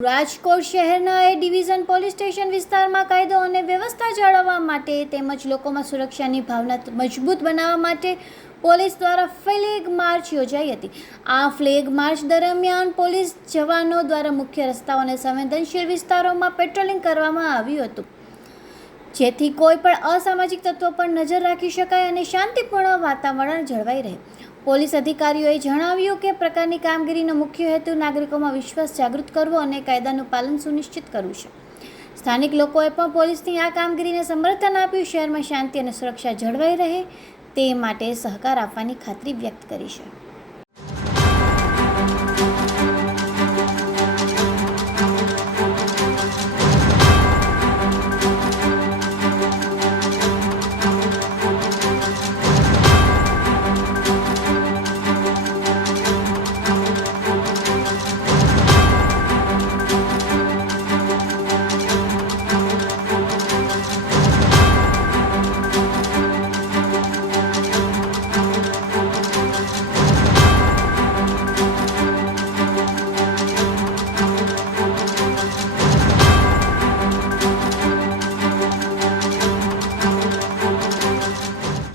રાજકોટ શહેરના એ division police station વિસ્તારમાં કાયદો અને વ્યવસ્થા જાળવવા માટે તેમજ લોકોમાં સુરક્ષાની ભાવના મજબૂત બનાવવા માટે પોલીસ દ્વારા ફ્લેગ માર્ચ યોજાઈ હતી। આ ફ્લેગ માર્ચ દરમિયાન પોલીસ જવાનો દ્વારા મુખ્ય રસ્તાઓ અને સંવેદનશીલ વિસ્તારોમાં પેટ્રોલિંગ કરવામાં આવ્યું હતું, જેથી કોઈ પણ અસામાજિક તત્વો પર નજર રાખી શકાય અને શાંતિપૂર્ણ વાતાવરણ જળવાઈ રહે। પોલીસ અધિકારીઓએ જણાવ્યું કે પ્રકારની કામગીરીનો મુખ્ય હેતુ નાગરિકોમાં વિશ્વાસ જાગૃત કરવો અને કાયદાનું પાલન સુનિશ્ચિત કરવું છે। સ્થાનિક લોકોએ પણ પોલીસની આ કામગીરીને સમર્થન આપ્યું, શહેરમાં શાંતિ અને સુરક્ષા જળવાઈ રહે તે માટે સહકાર આપવાની ખાતરી વ્યક્ત કરી છે।